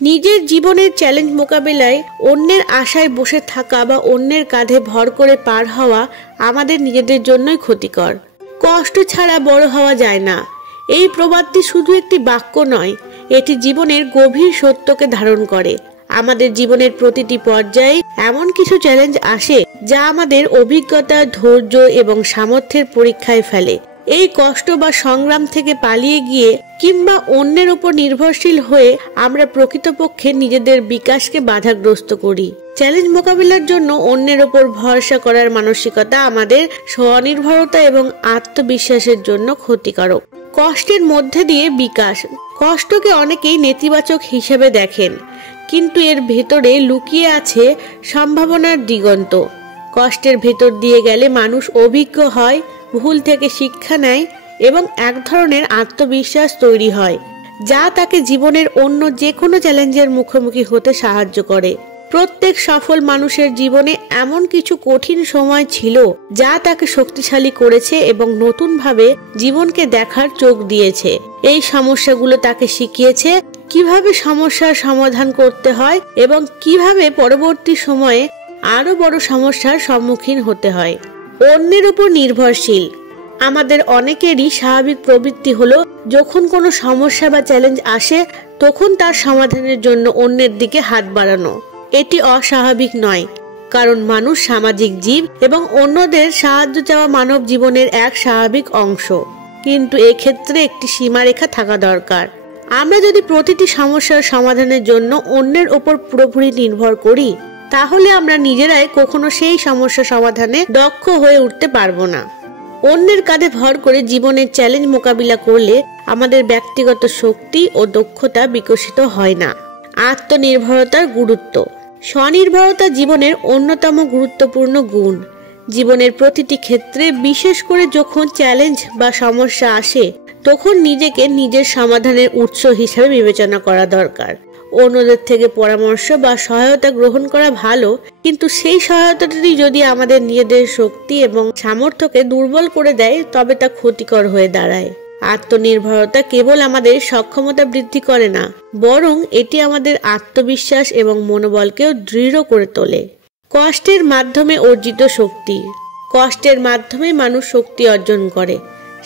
নিজের জীবনের চ্যালেঞ্জ মোকাবেলায় অন্যের আশায় বসে থাকা বা অন্যের কাঁধে ভর করে পার হওয়া আমাদের নিজেদের জন্যই ক্ষতিকর। কষ্ট ছাড়া বড় হওয়া যায় না, এই প্রবাদটি শুধু একটি বাক্য নয়, এটি জীবনের গভীর সত্যকে ধারণ করে। আমাদের জীবনের প্রতিটি পর্যায়ে এমন কিছু চ্যালেঞ্জ আসে যা আমাদের অভিজ্ঞতা, ধৈর্য এবং সামর্থ্যের পরীক্ষায় ফেলে। এই কষ্ট বা সংগ্রাম থেকে পালিয়ে গিয়ে কিংবা অন্যের উপর নির্ভরশীল হয়ে আমরা প্রকৃতপক্ষে নিজেদের বিকাশকে বাধাগ্রস্ত করি। চ্যালেঞ্জ মোকাবিলার জন্য অন্যের উপর ভরসা করার মানসিকতা আমাদের স্বনির্ভরতা এবং আত্মবিশ্বাসের জন্য ক্ষতিকারক। কষ্টের মধ্যে দিয়ে বিকাশ। কষ্টকে অনেকেই নেতিবাচক হিসেবে দেখেন, কিন্তু এর ভেতরে লুকিয়ে আছে সম্ভাবনার দিগন্ত। কষ্টের ভেতর দিয়ে গেলে মানুষ অভিজ্ঞ হয়, ভুল থেকে শিক্ষা নেয় এবং এক ধরনের আত্মবিশ্বাস তৈরি হয় যা তাকে জীবনের অন্য যে কোনো চ্যালেঞ্জের মুখোমুখি হতে সাহায্য করে। প্রত্যেক সফল মানুষের জীবনে এমন কিছু কঠিন সময় ছিল যা তাকে শক্তিশালী করেছে এবং নতুনভাবে জীবনকে দেখার চোখ দিয়েছে। এই সমস্যাগুলো তাকে শিখিয়েছে কিভাবে সমস্যার সমাধান করতে হয় এবং কিভাবে পরবর্তী সময়ে আরো বড় সমস্যার সম্মুখীন হতে হয়। অন্যের উপর নির্ভরশীল। আমাদের অনেকেরই স্বাভাবিক প্রবৃত্তি হলো যখন কোনো সমস্যা বা চ্যালেঞ্জ আসে তখন তার সমাধানের জন্য অন্যের দিকে হাত বাড়ানো। এটি অস্বাভাবিক নয়, কারণ মানুষ সামাজিক জীব এবং অন্যদের সাহায্য চাওয়া মানব জীবনের এক স্বাভাবিক অংশ। কিন্তু এক্ষেত্রে একটি সীমারেখা থাকা দরকার। আমরা যদি প্রতিটি সমস্যার সমাধানের জন্য অন্যের উপর পুরোপুরি নির্ভর করি তাহলে আমরা নিজেরাই কখনো সেই সমস্যা সমাধানে দক্ষ হয়ে উঠতে পারবো না। অন্যের কাঁধে ভর করে জীবনের চ্যালেঞ্জ মোকাবিলা করলে আমাদের ব্যক্তিগত শক্তি ও দক্ষতা বিকশিত হয় না। আত্মনির্ভরতার গুরুত্ব। স্বনির্ভরতা জীবনের অন্যতম গুরুত্বপূর্ণ গুণ। জীবনের প্রতিটি ক্ষেত্রে, বিশেষ করে যখন চ্যালেঞ্জ বা সমস্যা আসে, তখন নিজেকে নিজের সমাধানের উৎস হিসেবে বিবেচনা করা দরকার। অন্যদের থেকে পরামর্শ বা সহায়তা গ্রহণ করা ভালো, কিন্তু সেই সহায়তাটি যদি আমাদের নিজেদের শক্তি এবং সামর্থ্যকে দুর্বল করে দেয় তবে তা ক্ষতিকর হয়ে দাঁড়ায়। আত্মনির্ভরতা কেবল আমাদের সক্ষমতা বৃদ্ধি করে না, বরং এটি আমাদের আত্মবিশ্বাস এবং মনোবলকেও দৃঢ় করে তোলে। কষ্টের মাধ্যমে অর্জিত শক্তি। কষ্টের মাধ্যমে মানুষ শক্তি অর্জন করে।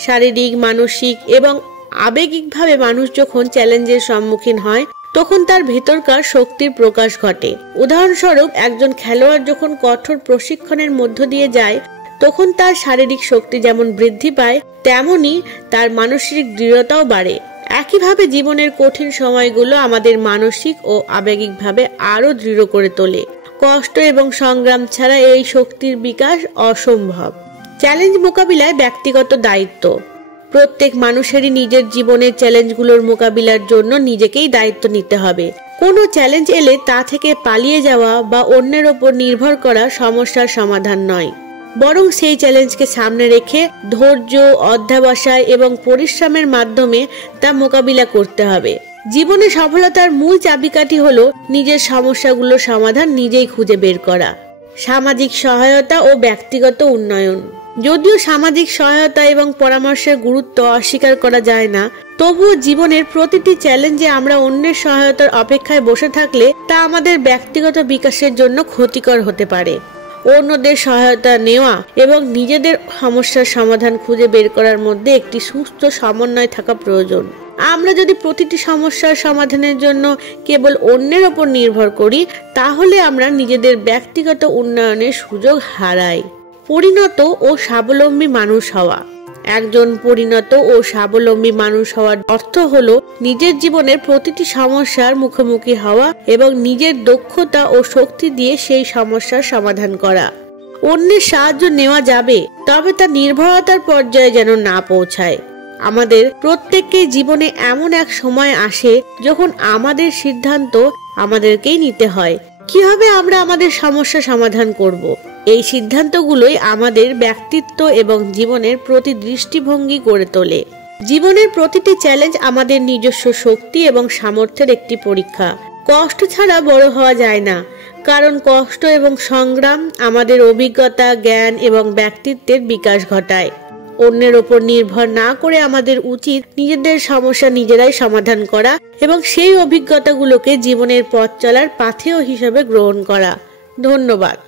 শারীরিক, মানসিক এবং আবেগিকভাবে মানুষ যখন চ্যালেঞ্জের সম্মুখীন হয় তখন তার ভেতরকার শক্তির প্রকাশ ঘটে। উদাহরণস্বরূপ, একজন খেলোয়াড় যখন কঠোর প্রশিক্ষণের মধ্য দিয়ে যায় তখন তার শারীরিক শক্তি যেমন বৃদ্ধি পায় তেমনি তার মানসিক দৃঢ়তাও বাড়ে। একইভাবে জীবনের কঠিন সময়গুলো আমাদের মানসিক ও আবেগিকভাবে আরো দৃঢ় করে তোলে। কষ্ট এবং সংগ্রাম ছাড়া এই শক্তির বিকাশ অসম্ভব। চ্যালেঞ্জ মোকাবিলায় ব্যক্তিগত দায়িত্ব। প্রত্যেক মানুষেরই নিজের জীবনের চ্যালেঞ্জগুলোর মোকাবিলার জন্য নিজেকেই দায়িত্ব নিতে হবে। কোনো চ্যালেঞ্জ এলে তা থেকে পালিয়ে যাওয়া বা অন্যের ওপর নির্ভর করা সমস্যার সমাধান নয়, বরং সেই চ্যালেঞ্জকে সামনে রেখে ধৈর্য, অধ্যবসায় এবং পরিশ্রমের মাধ্যমে তা মোকাবিলা করতে হবে। জীবনে সফলতার মূল চাবিকাঠি হলো নিজের সমস্যাগুলোর সমাধান নিজেই খুঁজে বের করা। সামাজিক সহায়তা ও ব্যক্তিগত উন্নয়ন। যদিও সামাজিক সহায়তা এবং পরামর্শের গুরুত্ব অস্বীকার করা যায় না, তবুও জীবনের প্রতিটি চ্যালেঞ্জে আমরা অন্যের সহায়তার অপেক্ষায় বসে থাকলে তা আমাদের ব্যক্তিগত বিকাশের জন্য ক্ষতিকর হতে পারে। অন্যদের সহায়তা নেওয়া এবং নিজেদের সমস্যার সমাধান খুঁজে বের করার মধ্যে একটি সুস্থ সমন্বয় থাকা প্রয়োজন। আমরা যদি প্রতিটি সমস্যার সমাধানের জন্য কেবল অন্যের ওপর নির্ভর করি তাহলে আমরা নিজেদের ব্যক্তিগত উন্নয়নের সুযোগ হারাই। পরিণত ও স্বাবলম্বী মানুষ হওয়া। একজন পরিণত ও স্বাবলম্বী মানুষ হওয়ার অর্থ হলো নিজের জীবনের প্রতিটি সমস্যার মুখোমুখি হওয়া এবং নিজের দক্ষতা ও শক্তি দিয়ে সেই সমস্যার সমাধান করা। অন্যের সাহায্য নেওয়া যাবে, তবে তা নির্ভরতার পর্যায়ে যেন না পৌঁছায়। আমাদের প্রত্যেককেই জীবনে এমন এক সময় আসে যখন আমাদের সিদ্ধান্ত আমাদেরকেই নিতে হয় কিভাবে আমরা আমাদের সমস্যা সমাধান করব। এই সিদ্ধান্তগুলোই আমাদের ব্যক্তিত্ব এবং জীবনের প্রতি দৃষ্টিভঙ্গি গড়ে তোলে। জীবনের প্রতিটি চ্যালেঞ্জ আমাদের নিজস্ব শক্তি এবং সামর্থ্যের একটি পরীক্ষা। কষ্ট ছাড়া বড় হওয়া যায় না, কারণ কষ্ট এবং সংগ্রাম আমাদের অভিজ্ঞতা, জ্ঞান এবং ব্যক্তিত্বের বিকাশ ঘটায়। অন্যের ওপর নির্ভর না করে আমাদের উচিত নিজেদের সমস্যা নিজেরাই সমাধান করা এবং সেই অভিজ্ঞতাগুলোকে জীবনের পথ চলার পাথেয় হিসেবে গ্রহণ করা। ধন্যবাদ।